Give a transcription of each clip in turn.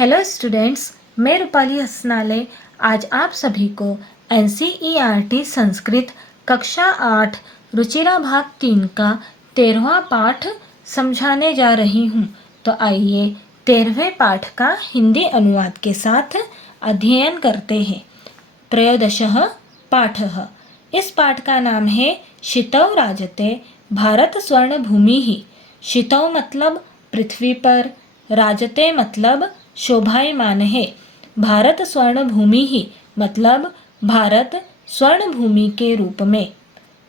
Hello students, मैं रूपाली हसनाले आज आप सभी को NCERT संस्कृत कक्षा 8 रुचिरा भाग 3 का 13वां पाठ समझाने जा रही हूँ। तो आइए 13वें पाठ का हिंदी अनुवाद के साथ अध्ययन करते हैं। त्रयोदशः पाठः। इस पाठ का नाम है शितौ राजते भारत स्वर्ण भूमि ही। शितौ मतलब पृथ्वी पर, राजते मतलब शोभायमान है। भारत स्वर्ण भूमि ही मतलब भारत स्वर्ण भूमि के रूप में,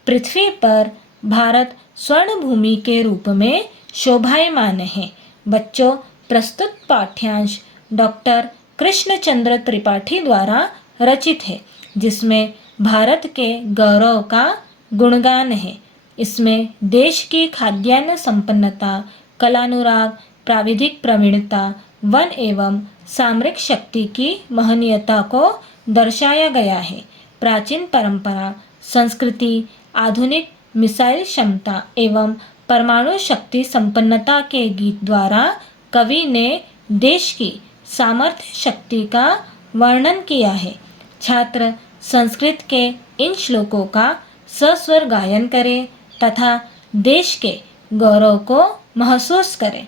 पृथ्वी पर भारत स्वर्ण भूमि के रूप में शोभायमान है। बच्चों, प्रस्तुत पाठ्यांश डॉक्टर कृष्णचंद्र त्रिपाठी द्वारा रचित है, जिसमें भारत के गौरव का गुणगान है। इसमें देश की खाद्यान्न संपन्नता, कलानुराग, प्राविधिक प्रवीणता, वन एवं सामरिक शक्ति की महनीयता को दर्शाया गया है। प्राचीन परंपरा, संस्कृति, आधुनिक मिसाइल क्षमता एवं परमाणु शक्ति संपन्नता के गीत द्वारा कवि ने देश की सामर्थ्य शक्ति का वर्णन किया है। छात्र संस्कृत के इन श्लोकों का सस्वर गायन करें तथा देश के गौरव को महसूस करें।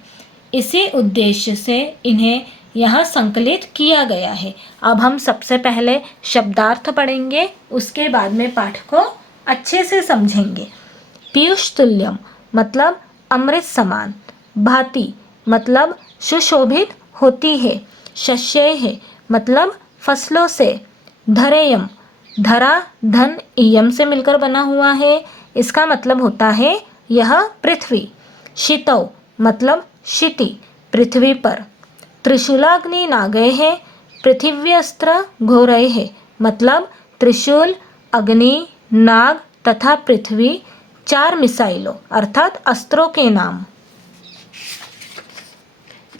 इसी उद्देश्य से इन्हें यहाँ संकलित किया गया है। अब हम सबसे पहले शब्दार्थ पढ़ेंगे, उसके बाद में पाठ को अच्छे से समझेंगे। पीयूष तुल्यम मतलब अमृत समान। भांति मतलब सुशोभित होती है। शस्येह है मतलब फसलों से। धरेयम, धरा धन इयम से मिलकर बना हुआ है, इसका मतलब होता है यह पृथ्वी। शितौ मतलब क्षिति, पृथ्वी पर। त्रिशूलाग्नि नागय है, पृथिव्यस्त्र घोरय है मतलब त्रिशूल, अग्नि, नाग तथा पृथ्वी 4 मिसाइलों अर्थात अस्त्रों के नाम।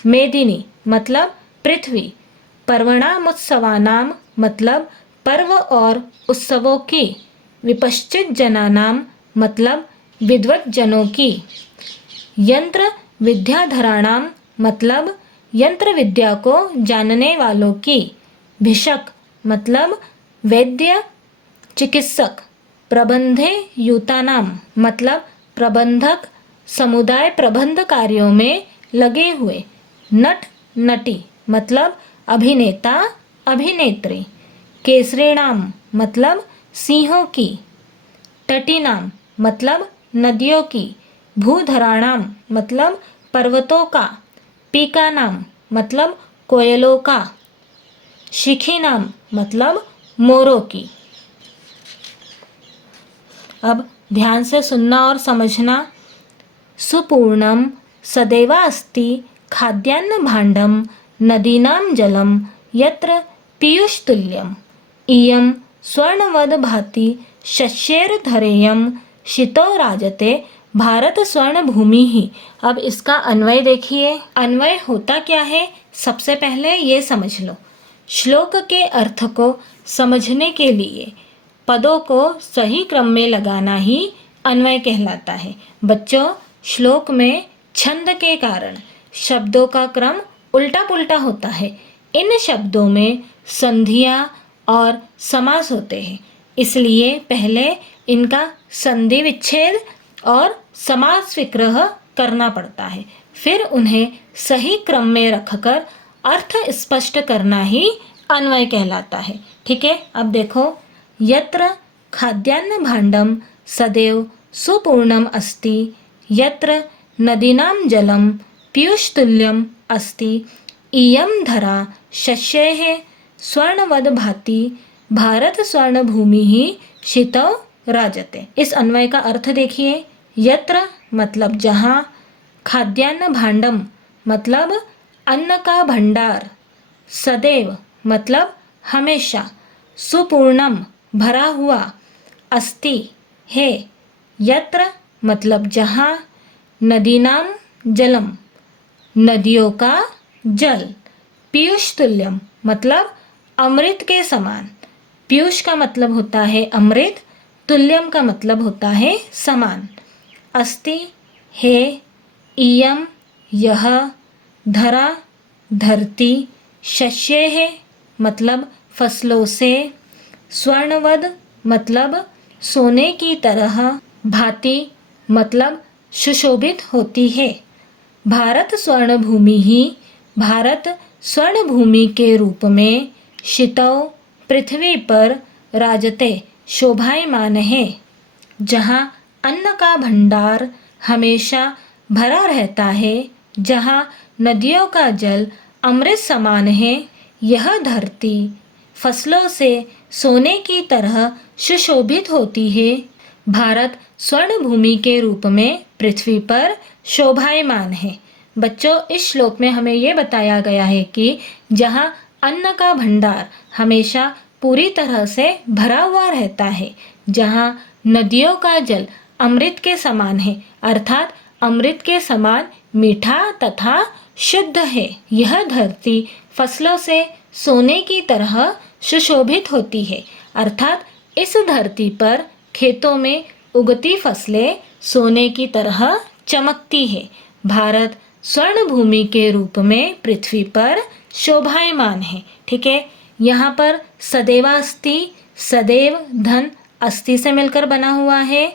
मेदिनी मतलब पृथ्वी। पर्वणामुत्सवानाम मतलब पर्व और उत्सवों की। विपश्चित जनानाम मतलब विद्वत जनों की। यंत्र विद्याधराणाम मतलब यंत्र विद्या को जानने वालों की। भिषक मतलब वैद्य, चिकित्सक। प्रबंधे युतानाम मतलब प्रबंधक, समुदाय प्रबंध कार्यों में लगे हुए। नट नटी मतलब अभिनेता, अभिनेत्री। केसरीणाम मतलब सिंहों की। तटीनाम मतलब नदियों की। भूधराणाम मतलब पर्वतों का। पीकानाम मतलब कोयलों का। शिखीनाम मतलब मोरों की। अब ध्यान से सुनना और समझना। सुपूर्णम सदैवा अस्ति खाद्यान्न भाण्डम नदीनां जलम यत्र पीयूष तुल्यम। इयं स्वर्णवद भाति शस्यैर्धरेयं शितौ राजते भारत स्वर्ण भूमि ही। अब इसका अन्वय देखिए। अन्वय होता क्या है, सबसे पहले ये समझ लो। श्लोक के अर्थ को समझने के लिए पदों को सही क्रम में लगाना ही अन्वय कहलाता है। बच्चों, श्लोक में छंद के कारण शब्दों का क्रम उल्टा पुल्टा होता है। इन शब्दों में संधियाँ और समास होते हैं, इसलिए पहले इनका संधि विच्छेद और समास विग्रह करना पड़ता है, फिर उन्हें सही क्रम में रखकर अर्थ स्पष्ट करना ही अन्वय कहलाता है। ठीक है, अब देखो। यत्र खाद्यान्न भाण्डम सदैव सुपूर्णम अस्ति, यत्र नदीनां जलम पीयूष तुल्यम अस्ति, इयं धरा शस्यैः स्वर्णवद भाति भारत स्वर्ण भूमि ही शितौ राजते। इस अन्वय का अर्थ देखिए। यत्र मतलब जहाँ, खाद्यान्न भाण्डम मतलब अन्न का भंडार, सदैव मतलब हमेशा, सुपूर्णम भरा हुआ, अस्ति है, यत्र मतलब जहाँ, नदीनां जलम नदियों का जल, पीयूष तुल्यम मतलब अमृत के समान। पीयूष का मतलब होता है अमृत, तुल्यम का मतलब होता है समान। अस्ति है, इयम यह, धरा धरती, शस्येः मतलब फसलों से, स्वर्णवद मतलब सोने की तरह, भांति मतलब सुशोभित होती है। भारत स्वर्ण भूमि ही, भारत स्वर्ण भूमि के रूप में शितौ पृथ्वी पर राजते शोभायमान है, जहाँ अन्न का भंडार हमेशा भरा रहता है, जहाँ नदियों का जल अमृत समान है। यह धरती फसलों से सोने की तरह सुशोभित होती है। भारत स्वर्ण भूमि के रूप में पृथ्वी पर शोभायमान है। बच्चों, इस श्लोक में हमें ये बताया गया है कि जहाँ अन्न का भंडार हमेशा पूरी तरह से भरा हुआ रहता है, जहाँ नदियों का जल अमृत के समान है, अर्थात अमृत के समान मीठा तथा शुद्ध है। यह धरती फसलों से सोने की तरह सुशोभित होती है, अर्थात इस धरती पर खेतों में उगती फसलें सोने की तरह चमकती है। भारत स्वर्ण भूमि के रूप में पृथ्वी पर शोभायमान है। ठीक है, यहाँ पर सदैवास्ति, सदैव धन अस्थि से मिलकर बना हुआ है।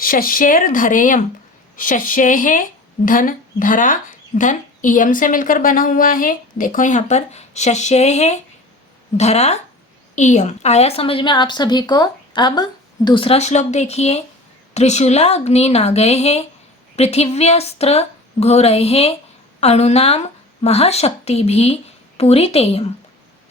शस्येर धरेयम, शस्ये है धन, धरा धन इयम से मिलकर बना हुआ है। देखो यहाँ पर शस्ये है, धरा इयम। आया समझ में आप सभी को? अब दूसरा श्लोक देखिए। त्रिशूला अग्नि नागय है, पृथिव्यस्त्र घोरय है, अणुनाम महाशक्ति भी पूरितेयम,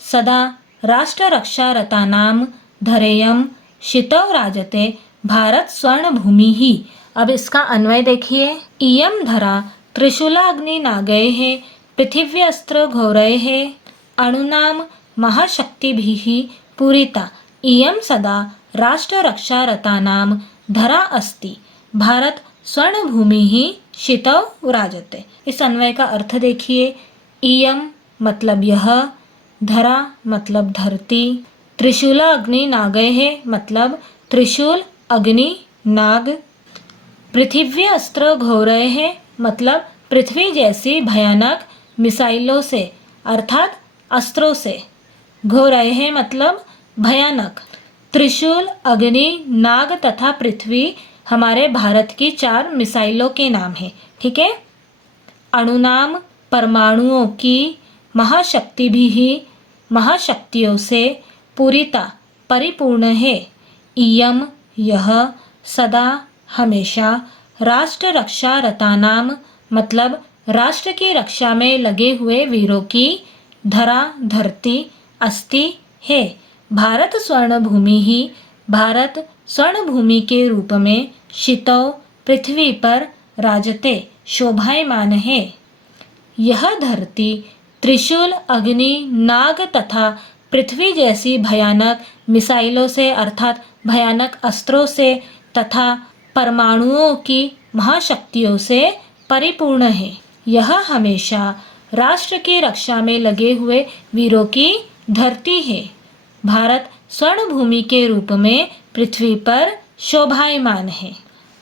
सदा राष्ट्र रक्षा रतानाम धरेयम शितौ राजते भारत स्वर्ण भूमि ही। अब इसका अन्वय देखिए। इयम धरा त्रिशूला अग्नि नागय है, पृथिव्यस्त्र घोरय है, अणुनाम महाशक्ति भी पूरिता, इयम सदा राष्ट्र रक्षा रतानाम धरा अस्ति, भारत स्वर्ण भूमि ही शितौ राजते। इस अन्वय का अर्थ देखिए। इयम मतलब यह, धरा मतलब धरती, त्रिशूला अग्नि नागय है मतलब त्रिशूल अग्नि नाग, पृथ्वी अस्त्र घोरय है मतलब पृथ्वी जैसी भयानक मिसाइलों से अर्थात अस्त्रों से, घोरय है मतलब भयानक। त्रिशूल, अग्नि, नाग तथा पृथ्वी हमारे भारत की 4 मिसाइलों के नाम हैं। ठीक है। अणुनाम परमाणुओं की, महाशक्ति भी ही महाशक्तियों से, पूरिता परिपूर्ण है, इयम यह, सदा हमेशा, राष्ट्र रक्षा रतानाम मतलब राष्ट्र की रक्षा में लगे हुए वीरों की, धरा धरती, अस्ति है, भारत स्वर्ण भूमि ही, भारत स्वर्ण भूमि के रूप में, शितौ पृथ्वी पर, राजते शोभायमान है। यह धरती त्रिशूल, अग्नि, नाग तथा पृथ्वी जैसी भयानक मिसाइलों से अर्थात भयानक अस्त्रों से तथा परमाणुओं की महाशक्तियों से परिपूर्ण है। यह हमेशा राष्ट्र की रक्षा में लगे हुए वीरों की धरती है। भारत स्वर्ण भूमि के रूप में पृथ्वी पर शोभायमान है।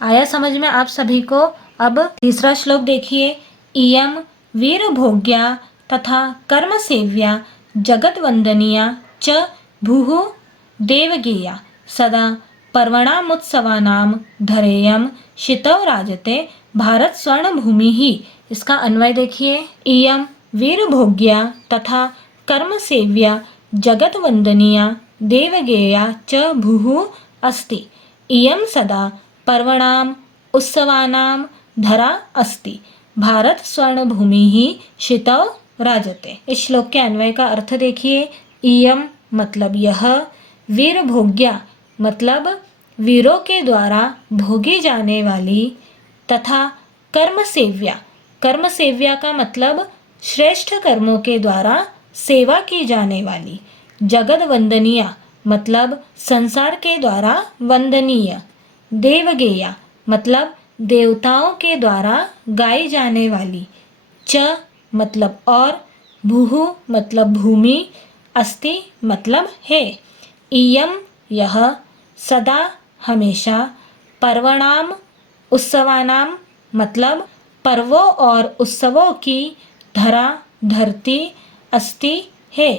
आया समझ में आप सभी को? अब तीसरा श्लोक देखिए। इयम वीर भोग्या तथा कर्म सेव्या जगत वंदनीया च भूः देवगेया, सदा पर्वणामुत्सवानाम धरेयम शितौ राजते भारत स्वर्ण भूमि ही। इसका अन्वय देखिए। इयम वीर भोग्या तथा कर्म सेव्या जगत वंदनीया देवगेया च भूः अस्ति, इयम सदा पर्वणाम उत्सवानाम धरा अस्ति, भारत स्वर्ण भूमि ही शितौ राजते। इस श्लोक के अन्वय का अर्थ देखिए। इयम मतलब यह, वीर भोग्या मतलब वीरों के द्वारा भोगी जाने वाली, तथा कर्म सेव्या, कर्म सेव्या का मतलब श्रेष्ठ कर्मों के द्वारा सेवा की जाने वाली, जगत वंदनीय मतलब संसार के द्वारा वंदनीय, देवगेया मतलब देवताओं के द्वारा गाई जाने वाली, च मतलब और, भूः मतलब भूमि, अस्ति मतलब है, इयम यह, सदा हमेशा, पर्वणाम उत्सवानाम मतलब पर्वों और उत्सवों की, धरा धरती, अस्ति है।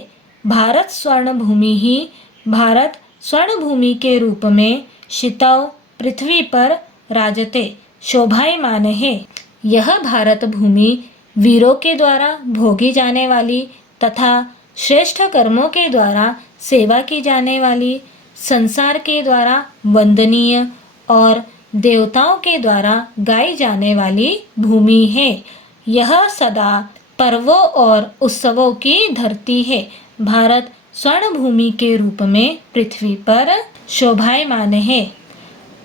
भारत स्वर्ण भूमि ही, भारत स्वर्ण भूमि के रूप में शितव पृथ्वी पर राजते शोभायमान है। यह भारत भूमि वीरों के द्वारा भोगी जाने वाली तथा श्रेष्ठ कर्मों के द्वारा सेवा की जाने वाली, संसार के द्वारा वंदनीय और देवताओं के द्वारा गाई जाने वाली भूमि है। यह सदा पर्वों और उत्सवों की धरती है। भारत स्वर्ण भूमि के रूप में पृथ्वी पर शोभायमान है।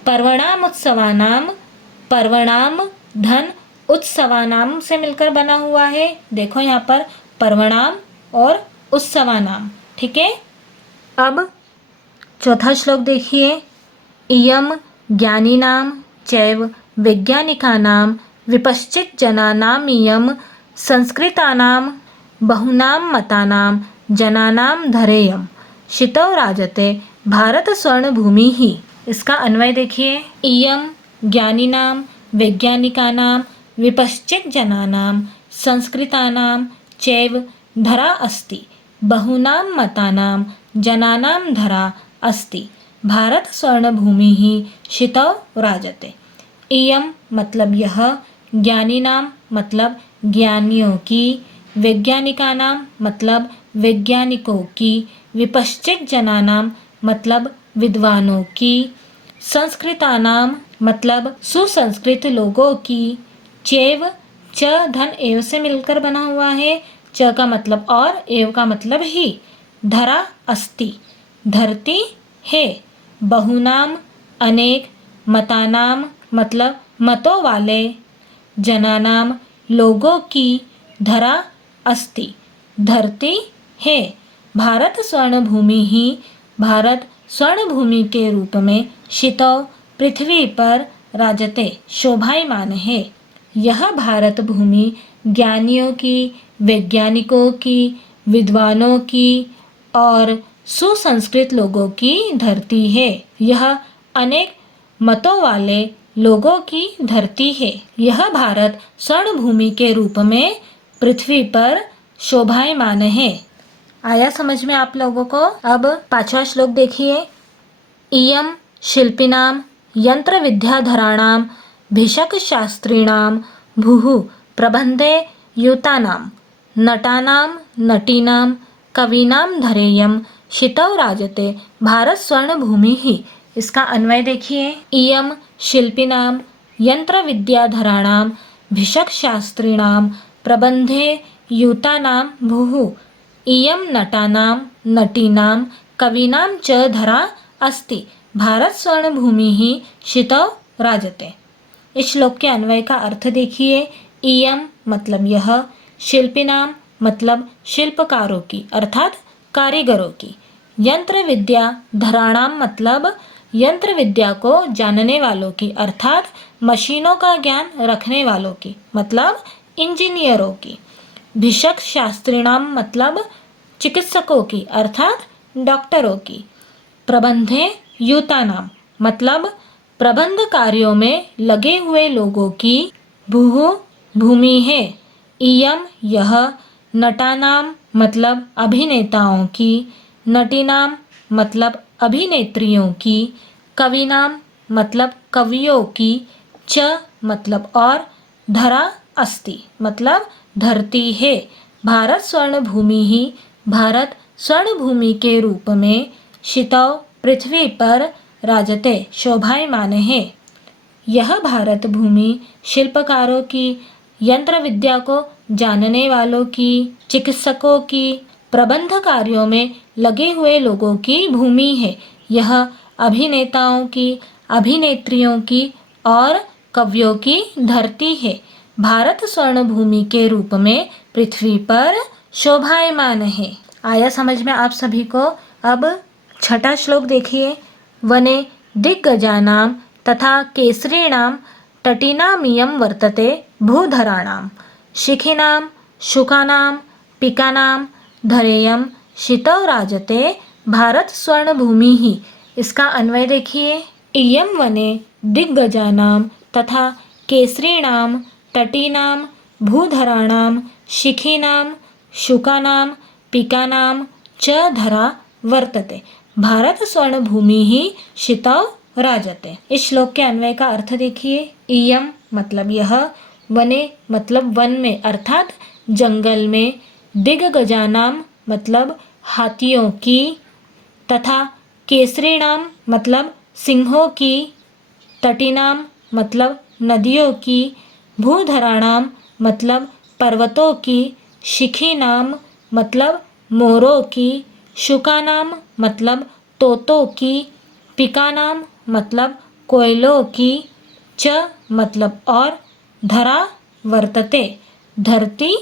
पर्वणाम उत्सवानाम, पर्वणाम धन उत्सवानाम से मिलकर बना हुआ है। देखो यहाँ पर पर्वणाम और उत्सवानाम, ठीक है। अब चौथा श्लोक देखिए। इयम ज्ञानिनाम चैव वैज्ञानिकानां विपश्चित जनानामियं संस्कृतानां बहुनां मतानां जनानां धरेयं शितौ राजते भारत स्वर्ण भूमि ही। इसका अन्वय देखिए। इयम ज्ञानिनां वैज्ञानिकानां विपश्चित जनानां संस्कृतानां चैव धरा अस्ति, बहुनां मतानां जनानां धरा अस्ति, भारत स्वर्ण भूमि ही शितौ राजते। इयम मतलब यह, ज्ञानिनां मतलब ज्ञानियों की, वैज्ञानिकानां मतलब वैज्ञानिकों की, विपश्चित जनानां मतलब विद्वानों की, संस्कृतानां मतलब सुसंस्कृत लोगों की, चैव च धन एव से मिलकर बना हुआ है। च का मतलब और, एव का मतलब ही। धरा अस्ति धरती है। बहुनाम अनेक, मतानाम मतलब मतों वाले, जनानाम लोगों की, धरा अस्ति धरती है। भारत स्वर्ण भूमि ही, भारत स्वर्ण भूमि के रूप में शितौ पृथ्वी पर राजते शोभायमान है। यह भारत भूमि ज्ञानियों की, वैज्ञानिकों की, विद्वानों की और सुसंस्कृत लोगों की धरती है। यह अनेक मतों वाले लोगों की धरती है। यह भारत स्वर्ण भूमि के रूप में पृथ्वी पर शोभायमान है। आया समझ में आप लोगों को? अब पांचवा श्लोक देखिए। इयम शिल्पिनाम यंत्र विद्याधराणाम भिषक शास्त्रीणाम भूः प्रबंधे युतानाम नटानाम नटीनाम कवीनाम धरेयम शितौ राजते भारत स्वर्ण भूमि ही। इसका अन्वय देखिए। इयम शिल्पिनाम यंत्र विद्याधराणाम भिषक शास्त्रीणाम प्रबंधे युतानाम भूः इयम नटानां नटीनां कवीनां च धरा अस्ति, भारत स्वर्ण भूमि ही शितौ राजते। इस श्लोक के अन्वय का अर्थ देखिए। इयम मतलब यह, शिल्पिनाम मतलब शिल्पकारों की अर्थात कारीगरों की, यंत्र विद्या धराणाम मतलब यंत्र विद्या को जानने वालों की अर्थात मशीनों का ज्ञान रखने वालों की मतलब इंजीनियरों की, भिषक शास्त्रीणाम मतलब चिकित्सकों की अर्थात डॉक्टरों की, प्रबंधे युतानाम मतलब प्रबंध कार्यों में लगे हुए लोगों की, भूः भूमि है, इयम यह, नटानाम मतलब अभिनेताओं की, नटीनाम मतलब अभिनेत्रियों की, कवीनाम मतलब कवियों की, च मतलब और, धरा अस्ति मतलब धरती है। भारत स्वर्ण भूमि ही, भारत स्वर्ण भूमि के रूप में शितौ पृथ्वी पर राजते शोभायमान है। यह भारत भूमि शिल्पकारों की, यंत्र विद्या को जानने वालों की, चिकित्सकों की, प्रबंध कार्यों में लगे हुए लोगों की भूमि है। यह अभिनेताओं की, अभिनेत्रियों की और कवियों की धरती है। भारत स्वर्ण भूमि के रूप में पृथ्वी पर शोभायमान है। आया समझ में आप सभी को? अब छठा श्लोक देखिए। वने दिग्गजानां तथा केसरीणां तटीनामियं वर्तते भूधराणां शिखिनां शुकानां पिकानां धरेयं शितौ राजते भारत स्वर्ण भूमि ही। इसका अन्वय देखिए। इयं वने दिग्गजानां तथा केसरीणां तटीनां भूधराणां शिखिनां शुकानां पिकानां च धरा वर्तते। भारत स्वर्णभूमिः शितौ राजते। इस श्लोक के अन्वय का अर्थ देखिए। इयम मतलब यह, वने मतलब वन में अर्थात जंगल में, दिग्गजानां मतलब हाथियों की, तथा केसरीणाम मतलब सिंहों की, तटीनाम मतलब नदियों की, भूधराणाम मतलब पर्वतों की, शिखीनाम मतलब मोरों की, शुकानाम मतलब तोतों की, पिकानाम मतलब कोयलों की, च मतलब और, धरा वर्तते धरती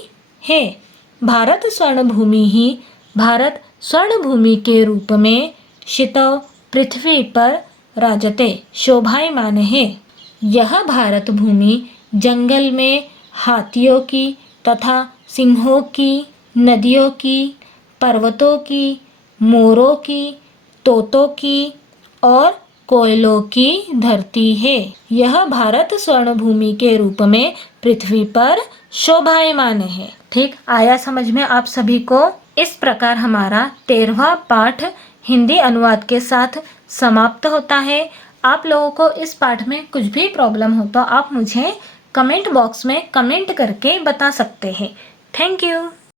है। भारत स्वर्णभूमि ही भारत स्वर्णभूमि के रूप में शितौ पृथ्वी पर राजते शोभायमान है। यह भारत भूमि जंगल में हाथियों की तथा सिंहों की, नदियों की, पर्वतों की, मोरों की, तोतों की और कोयलों की धरती है। यह भारत स्वर्णभूमि के रूप में पृथ्वी पर शोभायमान है। ठीक आया समझ में आप सभी को? इस प्रकार हमारा 13वां पाठ हिंदी अनुवाद के साथ समाप्त होता है। आप लोगों को इस पाठ में कुछ भी प्रॉब्लम हो तो आप मुझे कमेंट बॉक्स में कमेंट करके बता सकते हैं। Thank you.